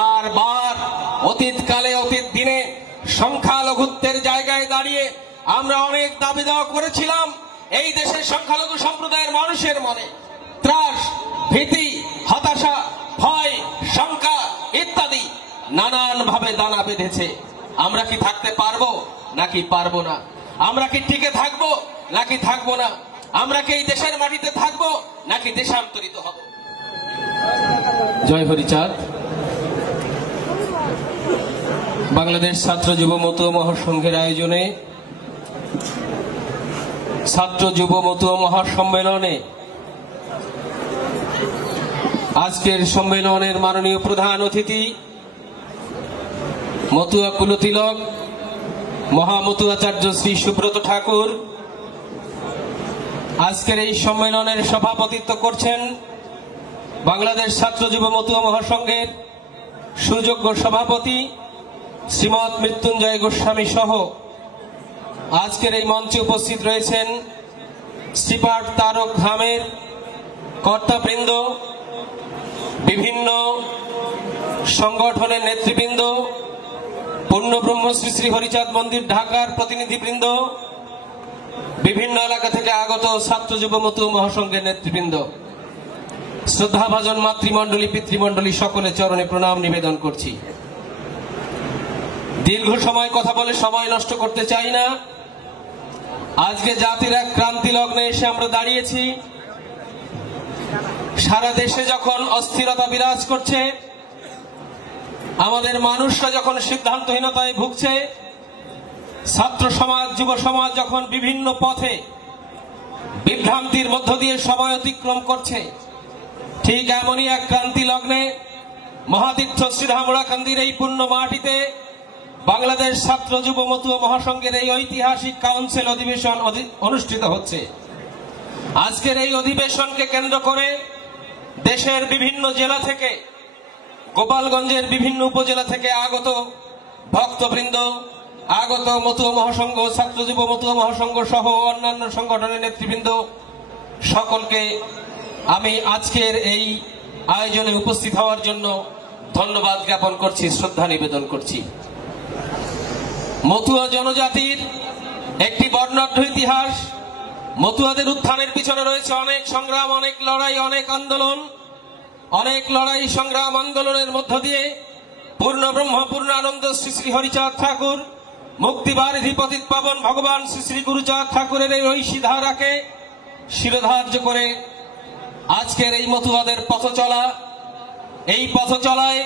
বারবার অতীতকালে অতীত দিনে সংখ্যালঘুত্বের জায়গায় দাঁড়িয়ে আমরা অনেক দাবি দেওয়া করেছিলাম। এই দেশের সংখ্যালঘু সম্প্রদায়ের মানুষের মনে ত্রাস, ভীতি, হতাশা, ভয়, শঙ্কা ইত্যাদি নানান ভাবে দানা বেঁধেছে। আমরা কি থাকতে পারবো নাকি পারবো না? আমরা কি টিকে থাকবো নাকি থাকবো না? আমরা কি এই দেশের মাটিতে থাকবো নাকি দেশান্তরিত হব? জয় হরিচাঁদ। বাংলাদেশ ছাত্র যুব মতুয়া মহাসংঘের আয়োজনে ছাত্র যুব মতুয়া মহাসম্মেলনে আজকের সম্মেলনের মাননীয় প্রধান অতিথি মতুয়া কুলতিলক মহামতুয়াচার্য শ্রী সুব্রত ঠাকুর, আজকের এই সম্মেলনের সভাপতিত্ব করছেন বাংলাদেশ ছাত্র যুব মতুয়া মহাসংঘের সুযোগ্য সভাপতি শ্রীমৎ মৃত্যুঞ্জয় গোস্বামী সহ আজকের এই মঞ্চে উপস্থিত রয়েছেন শ্রীপাঠ তারক ধামের কর্তাবৃন্দ, বিভিন্ন সংগঠনের নেতৃবৃন্দ, পূর্ণব্রহ্ম শ্রী শ্রী হরিচাঁদ মন্দির ঢাকার প্রতিনিধিবৃন্দ, বিভিন্ন এলাকা থেকে আগত ছাত্র যুব মতুয়া মহাসংঘের নেতৃবৃন্দ, শ্রদ্ধাভাজন মাতৃমণ্ডলী, পিতৃমণ্ডলী সকলে চরণে প্রণাম নিবেদন করছি। দীর্ঘ সময় কথা বলে সময় নষ্ট করতে চাই না। আজকে জাতির এক ক্রান্তি লগ্নে এসে আমরা দাঁড়িয়েছি। সারা দেশে যখন অস্থিরতা বিরাজ করছে, আমাদের মানুষরা যখন সিদ্ধান্তহীনতায় ভুগছে, ছাত্র সমাজ যুব সমাজ যখন বিভিন্ন পথে বিভ্রান্তির মধ্য দিয়ে সময় অতিক্রম করছে, ঠিক এমনই এক ক্রান্তি লগ্নে মহাতীর্থ শ্রীধামুড়াকান্দির এই পুণ্য মাটিতে বাংলাদেশ ছাত্র যুব মতুয়া মহাসংঘের এই ঐতিহাসিক কাউন্সিল অধিবেশন অনুষ্ঠিত হচ্ছে। আজকের এই অধিবেশনকে কেন্দ্র করে দেশের বিভিন্ন জেলা থেকে, গোপালগঞ্জের বিভিন্ন উপজেলা থেকে আগত ভক্তবৃন্দ, আগত মতুয়া মহাসংঘ, ছাত্র যুব মতুয়া মহাসংঘ সহ অন্যান্য সংগঠনের নেতৃবৃন্দ সকলকে আমি আজকের এই আয়োজনে উপস্থিত হওয়ার জন্য ধন্যবাদ জ্ঞাপন করছি, শ্রদ্ধা নিবেদন করছি। মতুয়া জনজাতির একটি বর্ণাঢ্য ইতিহাস। মতুয়াদের উত্থানের পিছনে রয়েছে অনেক সংগ্রাম, অনেক লড়াই, অনেক আন্দোলন। অনেক লড়াই সংগ্রাম আন্দোলনের মধ্য দিয়ে পূর্ণ ব্রহ্ম পূর্ণানন্দ শ্রী শ্রী হরিচাঁদ ঠাকুর, মুক্তিবারিধি পতিত পাবন ভগবান শ্রী শ্রী গুরুচাঁদ ঠাকুরের এই ঐশী ধারাকে শিরোধার্য করে আজকের এই মতুয়াদের পথ চলা। এই পথ চলায়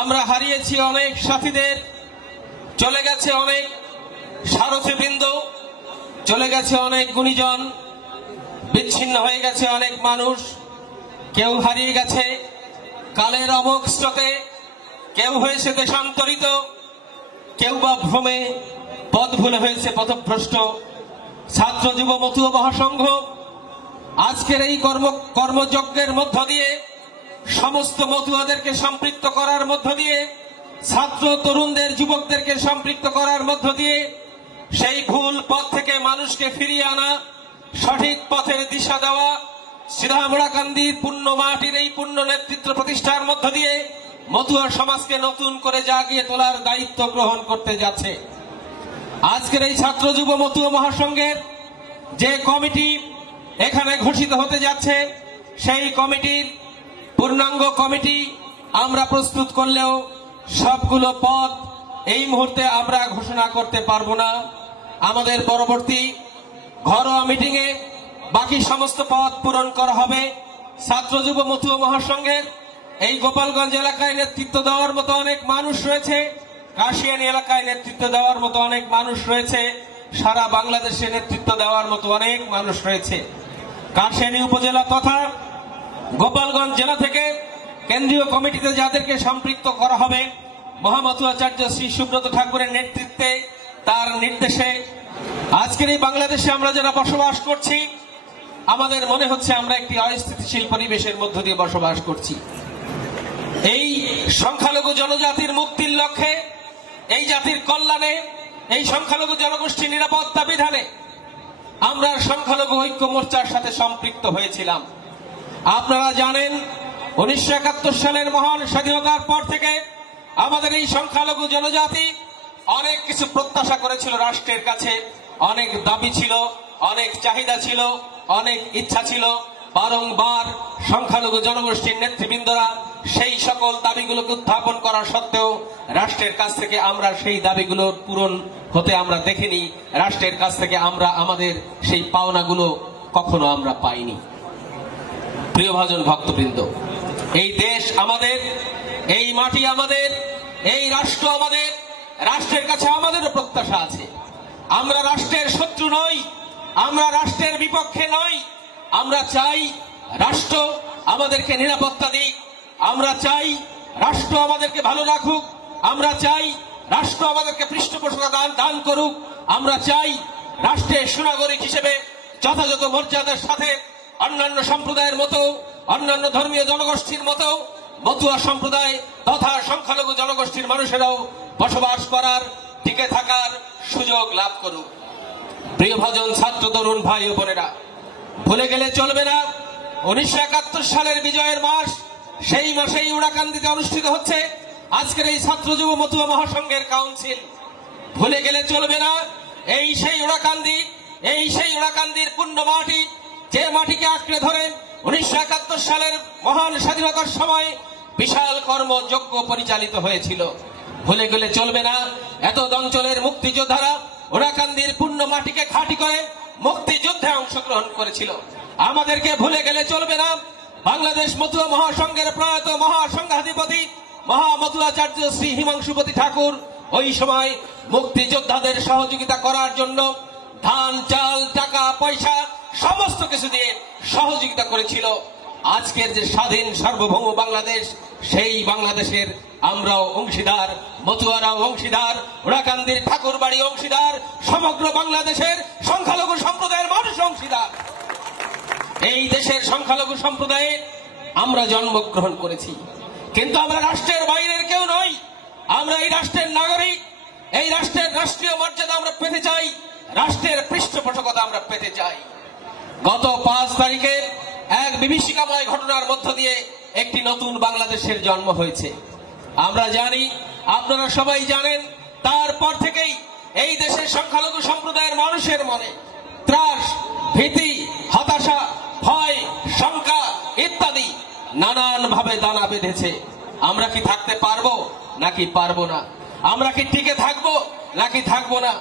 আমরা হারিয়েছি অনেক সাথীদের, চলে গেছে অনেক সারথীবৃন্দ, চলে গেছে অনেক গুণীজন, বিচ্ছিন্ন হয়ে গেছে অনেক মানুষ। কেউ হারিয়ে গেছে কালের অমোঘ স্রোতে, কেউ হয়েছে দেশান্তরিত, কেউ বা ভ্রমে পথ ভুলে হয়েছে পথভ্রষ্ট। ছাত্র যুব মতুয়া মহাসংঘ আজকের এই কর্মযজ্ঞের মধ্য দিয়ে সমস্ত মতুয়াদেরকে সম্পৃক্ত করার মধ্য দিয়ে, ছাত্র তরুণদের যুবকদেরকে সম্পৃক্ত করার মধ্য দিয়ে সেই ভুল পথ থেকে মানুষকে ফিরিয়ে আনা, সঠিক পথের দিশা দেওয়া, শ্রীধামুড়াকান্দির পুণ্য মাটির এই পুণ্য নেতৃত্ব প্রতিষ্ঠার মধ্য দিয়ে মতুয়া সমাজকে নতুন করে জাগিয়ে তোলার দায়িত্ব গ্রহণ করতে যাচ্ছে। আজকের এই ছাত্র যুব মতুয়া মহাসংঘের যে কমিটি এখানে ঘোষিত হতে যাচ্ছে, সেই কমিটির পূর্ণাঙ্গ কমিটি আমরা প্রস্তুত করলেও সবগুলো পদ এই মুহূর্তে আমরা ঘোষণা করতে পারবো না। আমাদের পরবর্তী ঘরোয়া মিটিংয়ে বাকি সমস্ত পদ পূরণ করা হবে। ছাত্র যুব মতুয়া মহাসংঘের এই গোপালগঞ্জ এলাকায় নেতৃত্ব দেওয়ার মতো অনেক মানুষ রয়েছে, কাশিয়ানী এলাকায় নেতৃত্ব দেওয়ার মতো অনেক মানুষ রয়েছে, সারা বাংলাদেশে নেতৃত্ব দেওয়ার মতো অনেক মানুষ রয়েছে। কাশিয়ানী উপজেলা তথা গোপালগঞ্জ জেলা থেকে কেন্দ্রীয় কমিটিতে যাদেরকে সম্পৃক্ত করা হবে, মহামতুয়াচার্য শ্রী সুব্রত ঠাকুরের নেতৃত্বে, তার নির্দেশে আজকের এই বাংলাদেশে আমরা যারা বসবাস করছি, আমাদের মনে হচ্ছে আমরা একটি অস্থিতিশীল পরিবেশের মধ্য দিয়ে বসবাস করছি। এই সংখ্যালঘু জনজাতির মুক্তির লক্ষ্যে, এই জাতির কল্যাণে, এই সংখ্যালঘু জনগোষ্ঠীর নিরাপত্তা বিধানে আমরা সংখ্যালঘু ঐক্য মোর্চার সাথে সম্পৃক্ত হয়েছিলাম। আপনারা জানেন 1971 সালের মহান স্বাধীনতার পর থেকে আমাদের এই সংখ্যালঘু জনজাতি অনেক কিছু প্রত্যাশা করেছিল রাষ্ট্রের কাছে, অনেক দাবি ছিল, অনেক চাহিদা ছিল, অনেক ইচ্ছা ছিল। বারংবার সংখ্যালঘু জনগোষ্ঠীর নেতৃবৃন্দরা সেই সকল দাবিগুলোকে উত্থাপন করা সত্ত্বেও রাষ্ট্রের কাছ থেকে আমরা সেই দাবিগুলোর পূরণ হতে আমরা দেখিনি। রাষ্ট্রের কাছ থেকে আমরা আমাদের সেই পাওনাগুলো কখনো আমরা পাইনি। প্রিয় ভাজন ভক্তবৃন্দ, এই দেশ আমাদের, এই মাটি আমাদের, এই রাষ্ট্র আমাদের। রাষ্ট্রের কাছে আমাদেরও প্রত্যাশা আছে। আমরা রাষ্ট্রের শত্রু নই, আমরা রাষ্ট্রের বিপক্ষে নই। আমরা চাই রাষ্ট্র আমাদেরকে নিরাপত্তা দিক, আমরা চাই রাষ্ট্র আমাদেরকে ভালো রাখুক, আমরা চাই রাষ্ট্র আমাদেরকে পৃষ্ঠপোষকতা দান করুক, আমরা চাই রাষ্ট্রের সুনাগরিক হিসেবে যথাযথ মর্যাদার সাথে অন্যান্য সম্প্রদায়ের মতো, অন্যান্য ধর্মীয় জনগোষ্ঠীর মতো মতুয়া সম্প্রদায় তথা সংখ্যালঘু জনগোষ্ঠীর মানুষেরাও বসবাস করার, টিকে থাকার সুযোগ লাভ করুক। প্রিয় ভাজন ছাত্র তরুণ ভাই ও বোনেরা, ভুলে গেলে চলবে না 1971 সালের বিজয়ের মাস। সেই মাসেই উড়াকান্দিতে অনুষ্ঠিত হচ্ছে আজকের এই ছাত্র যুব মতুয়া মহাসংঘের কাউন্সিল। ভুলে গেলে চলবে না এই সেই উড়াকান্দি, এই সেই উড়াকান্দির পুণ্য মাটি, যে মাটিকে আঁকড়ে ধরে 1971 সালের মহান স্বাধীনতার সময় বিশাল কর্মযজ্ঞ পরিচালিত হয়েছিল। ভুলে গেলে চলবে না এত অঞ্চলের মুক্তিযোদ্ধারা উড়াকান্দির পুণ্য মাটিকে ঘাঁটি করে মুক্তিযুদ্ধে অংশগ্রহণ করেছিল। আমাদেরকে ভুলে গেলে চলবে না বাংলাদেশ মতুয়া মহাসংঘের প্রয়াত মহাসংঘাধিপতি মহামতুয়াচার্য শ্রী হিমাংশুপতি ঠাকুর ওই সময় মুক্তিযোদ্ধাদের সহযোগিতা করার জন্য ধান, চাল, টাকা, পয়সা সমস্ত কিছু দিয়ে সহযোগিতা করেছিল। আজকের যে স্বাধীন সার্বভৌম বাংলাদেশ, সেই বাংলাদেশের আমরাও অংশীদার, মতুয়ারাও অংশীদার, উড়াকান্দির ঠাকুর বাড়ি অংশীদার, সমগ্র বাংলাদেশের সংখ্যালঘু সম্প্রদায়ের মানুষ অংশীদার। এই দেশের সংখ্যালঘু সম্প্রদায়ে আমরা জন্মগ্রহণ করেছি, কিন্তু আমরা রাষ্ট্রের বাইরের কেউ নই। আমরা এই রাষ্ট্রের নাগরিক, এই রাষ্ট্রের রাষ্ট্রীয় মর্যাদা আমরা পেতে চাই, রাষ্ট্রের পৃষ্ঠপোষকতা আমরা পেতে চাই। গত 5 তারিখে এক বিভীষিকাময় ঘটনার মধ্য দিয়ে একটি নতুন বাংলাদেশের জন্ম হয়েছে। আমরা জানি, আপনারা সবাই জানেন, তারপর থেকেই এই দেশের সংখ্যালঘু সম্প্রদায়ের মানুষের মনে ত্রাস, ভীতি, হতাশা, ভয়, শঙ্কা ইত্যাদি নানান ভাবে দানা বেঁধেছে। আমরা কি থাকতে পারবো নাকি পারবো না? আমরা কি টিকে থাকবো নাকি থাকবো না?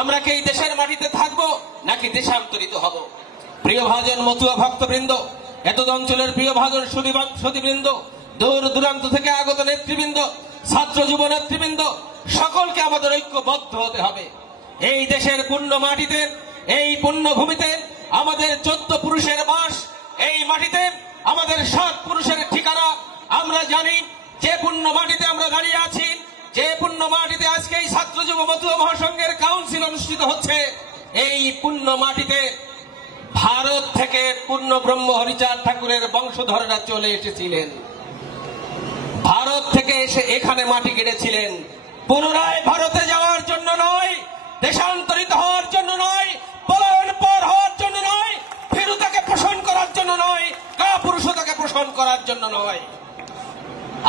আমরা কি এই দেশের মাটিতে থাকবো নাকি দেশান্তরিত হব? প্রিয় ভাজন মতুয়া ভক্তবৃন্দ, এত অঞ্চলের প্রিয় ভাজন সুধীবৃন্দ, দূর দূরান্ত থেকে আগত নেতৃবৃন্দ, ছাত্র যুব নেতৃবৃন্দ, সকলকে আমাদের ঐক্যবদ্ধ হতে হবে। এই দেশের পুণ্য মাটিতে, এই পুণ্য ভূমিতে আমাদের 14 পুরুষের বাস, এই মাটিতে আমাদের 7 পুরুষের ঠিকানা। আমরা জানি যে পুণ্য মাটিতে আমরা দাঁড়িয়ে আছি, যে পুণ্য মাটিতে আজকে এই ছাত্র যুব মতুয়া মহাসংঘের কাউন্সিল অনুষ্ঠিত হচ্ছে, এই পুণ্য মাটিতে ভারত থেকে পূর্ণ ব্রহ্ম হরিচাঁদ ঠাকুরের বংশধররা চলে এসেছিলেন। ভারত থেকে এসে এখানে মাটি কেটেছিলেন, পুনরায় ভারতে যাওয়ার জন্য নয়, দেশান্তরিত হওয়ার জন্য নয়, পলায়ন পর হওয়ার জন্য নয়, ফেরুতাকে পোষণ করার জন্য নয়, কাপুরুষতাকে পোষণ করার জন্য নয়।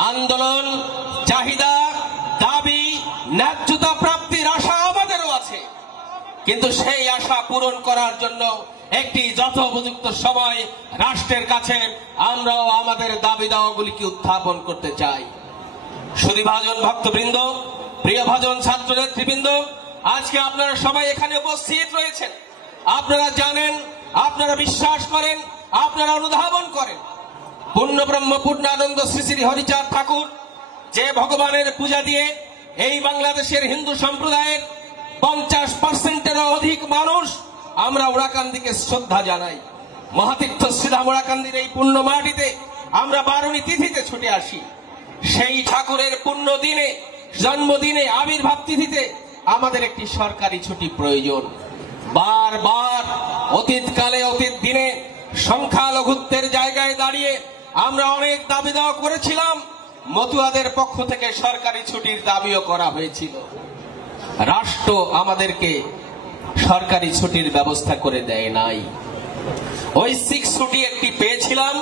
আন্দোলন, চাহিদা, দাবি, ন্যায্যতা প্রাপ্তির আশা আমাদেরও আছে, কিন্তু সেই আশা পূরণ করার জন্য একটি যথোপযুক্ত সময় রাষ্ট্রের কাছে আমরাও আমাদের দাবি দাওয়াগুলিকে উত্থাপন করতে চাই। সুধীভাজন ভক্তবৃন্দ, প্রিয় ভাজন ছাত্র নেতৃবৃন্দ, আজকে আপনারা সবাই এখানে উপস্থিত রয়েছেন। আপনারা জানেন, আপনারা বিশ্বাস করেন, আপনারা অনুধাবন করেন, পূর্ণব্রহ্ম পূর্ণানন্দ শ্রী শ্রী হরিচাঁদ ঠাকুর যে ভগবানের পূজা দিয়ে এই বাংলাদেশের হিন্দু সম্প্রদায়ের 50%-এরও অধিক মানুষ আমরা উড়াকান্দিকে শ্রদ্ধা জানাই। মহাতীর্থ শ্রীধাম উড়াকান্দির এই পুণ্য মাটিতে আমরা 12নী তিথিতে ছুটে আসি। সেই ঠাকুরের পুণ্য দিনে, জন্মদিনে, আবির্ভাব তিথিতে আমাদের একটি সরকারি ছুটি প্রয়োজন। বারবার অতীতকালে, অতীত দিনে সংখ্যালঘুত্বের জায়গায় দাঁড়িয়ে আমরা অনেক দাবি দাওয়া করেছিলাম। মতুয়াদের পক্ষ থেকে সরকারি ছুটির দাবিও করা হয়েছিল। রাষ্ট্র আমাদেরকে সরকারি ছুটির ব্যবস্থা করে দেয় নাই। ঐচ্ছিক ছুটি একটি পেয়েছিলাম,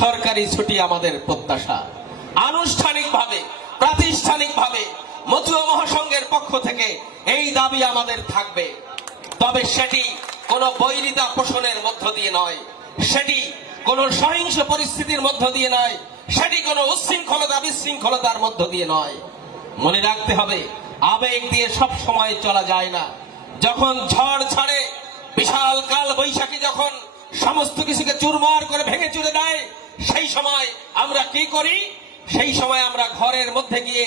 সরকারি ছুটি আমাদের প্রত্যাশা। আনুষ্ঠানিকভাবে প্রাতিষ্ঠানিকভাবে মতুয়া মহাসংঘের পক্ষ থেকে এই দাবি আমাদের থাকবে, তবে সেটি কোনো বৈরিতা পোষণের মধ্য দিয়ে নয়, সেটি কোনো সহিংস পরিস্থিতির মধ্য দিয়ে নয়, সেটি কোনো উচ্ছৃঙ্খলতা বিশৃঙ্খলতার মধ্য দিয়ে নয়। মনে রাখতে হবে, আবেগ দিয়ে সব সময় চলা যায় না। যখন ঝড় ছাড়ে, বিশাল কাল বৈশাখী যখন সমস্ত কিছুকে চুরমার করে ভেঙে চুরে দেয়, সেই সময় আমরা কি করি? সেই সময় আমরা ঘরের মধ্যে গিয়ে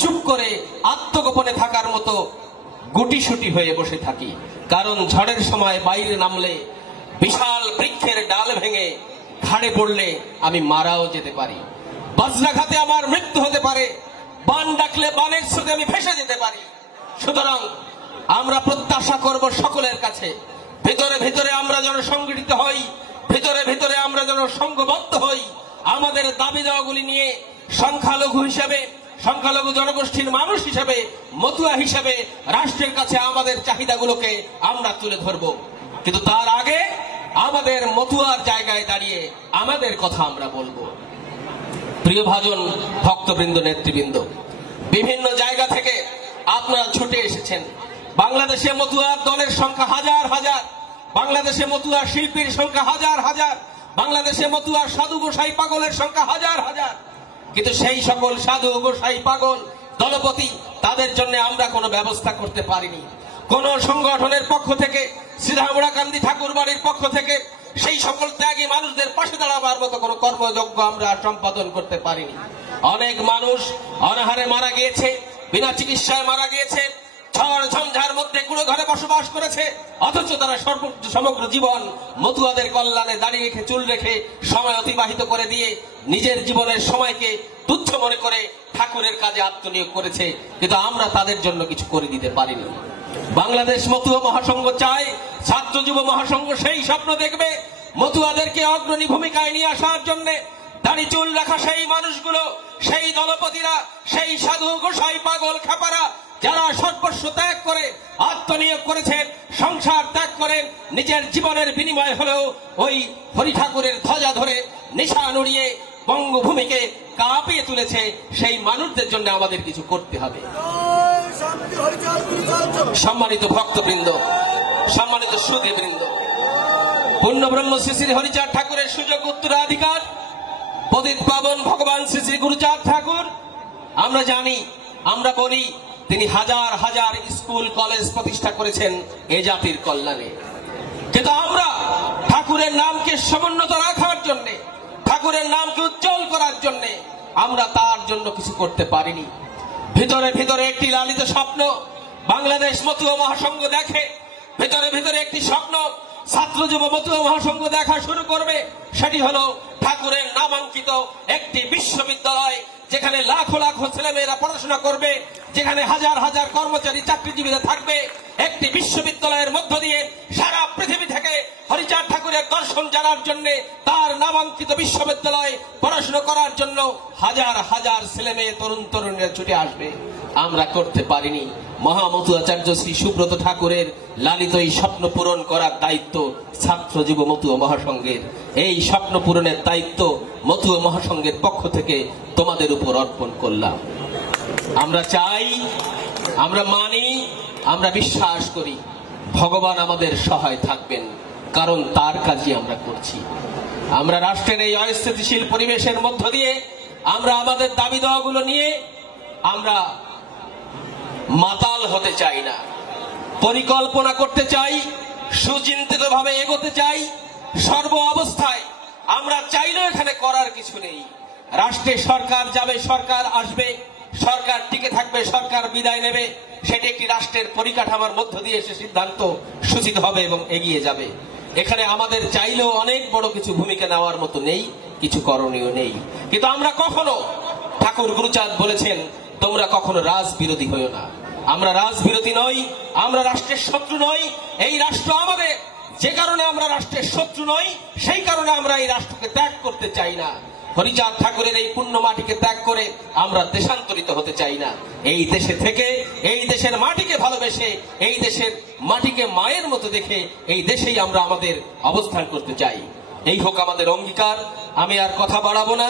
চুপ করে আত্মগোপনে থাকার মতো গুটিসুটি হয়ে বসে থাকি। কারণ ঝড়ের সময় বাইরে নামলে বিশাল বৃক্ষের ডাল ভেঙে ঘাড়ে পড়লে আমি মারাও যেতে পারি, বজ্রাঘাতে আমার মৃত্যু হতে পারে, বান ডাকলে বানের স্রোতে আমি ভেসে যেতে পারি। সুতরাং আমরা প্রত্যাশা করব সকলের কাছে, ভিতরে ভিতরে আমরা যেন সংগঠিত হই, ভিতরে ভিতরে আমরা যেন সংঘবদ্ধ হই। আমাদের দাবি দাওয়াগুলি নিয়ে সংখ্যালঘু হিসেবে, সংখ্যালঘু জনগোষ্ঠীর মানুষ হিসেবে, মতুয়া হিসেবে রাষ্ট্রের কাছে আমাদের চাহিদাগুলোকে আমরা তুলে ধরব। কিন্তু তার আগে আমাদের মতুয়ার জায়গায় দাঁড়িয়ে আমাদের কথা আমরা বলবো। প্রিয় ভাজন, ভক্তবৃন্দ, নেতৃবৃন্দ, বিভিন্ন জায়গা থেকে আপনারা ছুটে এসেছেন। বাংলাদেশে মতুয়ার দলের সংখ্যা হাজার হাজার, বাংলাদেশে মতুয়া শিল্পীর সংখ্যা হাজার হাজার, বাংলাদেশে মতুয়া সাধু গোসাই পাগলের সংখ্যা হাজার হাজার। কিন্তু সেই সকল সাধু গোসাই পাগল দলপতি, তাদের জন্য আমরা কোনো ব্যবস্থা করতে পারিনি। কোন সংগঠনের পক্ষ থেকে, শ্রীরামুড়াকান্দি ঠাকুর বাড়ির পক্ষ থেকে সেই সকল ত্যাগী মানুষদের পাশে দাঁড়াবার মতো কোনো কর্মযজ্ঞ আমরা সম্পাদন করতে পারিনি। অনেক মানুষ অনাহারে মারা গিয়েছে, বিনা চিকিৎসায় মারা গিয়েছে, ঝড় ঝঞ্ঝার মধ্যে কুড়ো ঘরে বসবাস করেছে, অথচ তারা সমগ্র জীবন মতুয়াদের কল্যাণে দাঁড়িয়ে রেখে, চুল রেখে সময় অতিবাহিত করে দিয়ে নিজের জীবনের সময়কে তুচ্ছ মনে করে ঠাকুরের কাজে আত্মনিয়োগ করেছে। কিন্তু আমরা তাদের জন্য কিছু করে দিতে পারিনি। বাংলাদেশ মতুয়া মহাসংঘ চায়, ছাত্র যুব মহাসংঘ সেই স্বপ্ন দেখবে, মতুয়াদেরকে অগ্রণী ভূমিকায় নিয়ে আসার জন্য দাড়ি চুল রাখা সেই মানুষগুলো, সেই দলপতিরা, সেই সাধু গোসাই পাগল খাপারা যারা সর্বস্ব ত্যাগ করে আত্মনিয়োগ করেছেন, সংসার ত্যাগ করেন, নিজের জীবনের বিনিময় হলেও ওই হরি ঠাকুরের ধ্বজা ধরে নিশান উড়িয়ে বঙ্গভূমিকে কাঁপিয়ে তুলেছে, সেই মানুষদের জন্য আমাদের কিছু করতে হবে। সম্মানিত ভক্তবৃন্দ, সম্মানিত সুধীবৃন্দ, পূর্ণ ব্রহ্ম শ্রী শ্রী হরিচাঁদ ঠাকুরের সুযোগ্য উত্তরাধিকার পতিত পাবন ভগবান শ্রী শ্রী গুরুচাঁদ ঠাকুর, আমরা জানি, আমরা বলি, তিনি হাজার হাজার স্কুল কলেজ প্রতিষ্ঠা করেছেন এ জাতির কল্যাণে। কিন্তু আমরা ঠাকুরের নামকে সমুন্নত রাখার জন্য, ঠাকুরের নামকে উজ্জ্বল করার জন্য আমরা তার জন্য কিছু করতে পারিনি। ভিতরে ভিতরে একটি লালিত স্বপ্ন বাংলাদেশ মতুয়া মহাসংঘ দেখে, ভিতরে ভিতরে একটি স্বপ্ন ছাত্র যুব মতুয়া মহাসংঘ দেখা শুরু করবে। সেটি হলো ঠাকুরের নামাঙ্কিত একটি বিশ্ববিদ্যালয়, যেখানে লাখো লাখো ছেলেমেয়েরা পড়াশোনা করবে, যেখানে হাজার হাজার কর্মচারী চাকরিজীবীরা থাকবে। একটি বিশ্ববিদ্যালয়ের মধ্য দিয়ে সারা পৃথিবী থেকে হরিচাঁদ ঠাকুরের দর্শন জানার জন্য, তার নামাঙ্কিত বিশ্ববিদ্যালয়ে পড়াশোনা করার জন্য হাজার হাজার ছেলে মেয়ে, তরুণ তরুণীরা ছুটে আসবে। আমরা করতে পারিনি। মহামতুয়াচার্য শ্রী সুব্রত ঠাকুরের লালিত এই স্বপ্ন পূরণ করার দায়িত্ব ছাত্র যুব মতুয়া মহাসংঘের। এই স্বপ্ন পূরণের দায়িত্ব মতুয়া মহাসংঘের পক্ষ থেকে তোমাদের উপর অর্পণ করলাম। আমরা চাই, আমরা মানি, আমরা বিশ্বাস করি ভগবান আমাদের সহায় থাকবেন, কারণ তার কাজই আমরা করছি। আমরা রাষ্ট্রের এই অস্থিতিশীল পরিবেশের মধ্য দিয়ে আমরা আমাদের দাবি দাওয়াগুলো নিয়ে আমরা মাতাল হতে চাই না, পরিকল্পনা করতে চাই, সুচিন্তিত ভাবে এগোতে চাই। সর্ব অবস্থায় আমরা চাইলেও এখানে করার কিছু নেই। রাষ্ট্রে সরকার যাবে, সরকার আসবে, সরকার টিকে থাকবে, সরকার বিদায় নেবে, সেটি একটি রাষ্ট্রের পরিকাঠামোর মধ্য দিয়ে সে সিদ্ধান্ত সূচিত হবে এবং এগিয়ে যাবে। এখানে আমাদের চাইলেও অনেক বড় কিছু ভূমিকা নেওয়ার মতো নেই, কিছু করণীয় নেই। কিন্তু আমরা কখনো, ঠাকুর গুরুচাঁদ বলেছেন, তোমরা কখনো রাজবিরোধী হইও না। আমরা রাজবিরোধী নই, আমরা রাষ্ট্রের শত্রু নই। এই রাষ্ট্র আমাদের, যে কারণে আমরা রাষ্ট্রের শত্রু নই, সেই কারণে আমরা এই রাষ্ট্রকে ত্যাগ করতে চাই না। হরিচাঁদ ঠাকুরের এই পুণ্য মাটিকে ত্যাগ করে আমরা দেশান্তরিত হতে চাই না। এই দেশে থেকে, এই দেশের মাটিকে ভালোবেসে, এই দেশের মাটিকে মায়ের মতো দেখে এই দেশেই আমরা আমাদের অবস্থান করতে চাই। এই হোক আমাদের অঙ্গীকার। আমি আর কথা বাড়াবো না।